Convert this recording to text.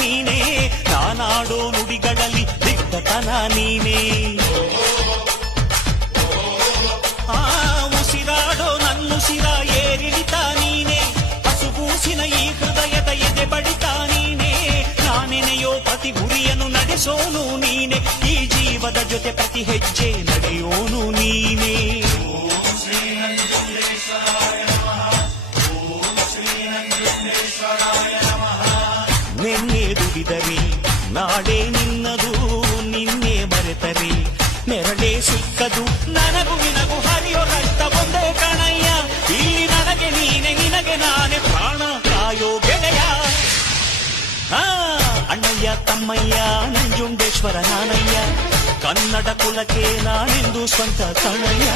ನೀನೇ, ನಾನಾಡೋ ನುಡಿಗಳಲ್ಲಿ ದಿಟ್ಟತನ ನೀನೇ. ಉಸಿರಾಡೋ ನನ್ನುಸಿರ ಏರಿಳಿತ ನೀನೇ, ಹಸುಗೂಸಿನ ಈ ಹೃದಯದ ಎದೆ ಬಡಿತ ನೀನೇ. ನಾನೆನೆಯೋ ಪ್ರತಿ ಗುರಿಯನ್ನು ನಡೆಸೋನು ನೀನೆ, ಈ ಜೀವದ ಜೊತೆ ಪ್ರತಿ ಹೆಜ್ಜೆ ನಡೆಯೋನು ನೀನೇ. ನಿನ್ನೆ ದುಡಿದರೆ ನಾಳೆ ನಿನ್ನದು, ನಿನ್ನೆ ಮರೆತರೆ ನೆರಳೇ ಸಿಕ್ಕದು. ನನಗೂ ನಿನಗೂ ಹರಿಯೋ ರಕ್ತ ಒಂದೇ ಕಣಯ್ಯ, ಇಲ್ಲಿ ನನಗೆ ನೀನೆ ನಿನಗೆ ನಾನೇ ಪ್ರಾಣ ಕಾಯೋ ಗೆಳೆಯ. ಅಣ್ಣಯ್ಯ ತಮ್ಮಯ್ಯ ನಂಜುಂಡೇಶ್ವರ ನಾನಯ್ಯ, ಕನ್ನಡ ಕುಲಕ್ಕೆ ನಾನೆಂದು ಸ್ವಂತ ಕಣಯ್ಯ.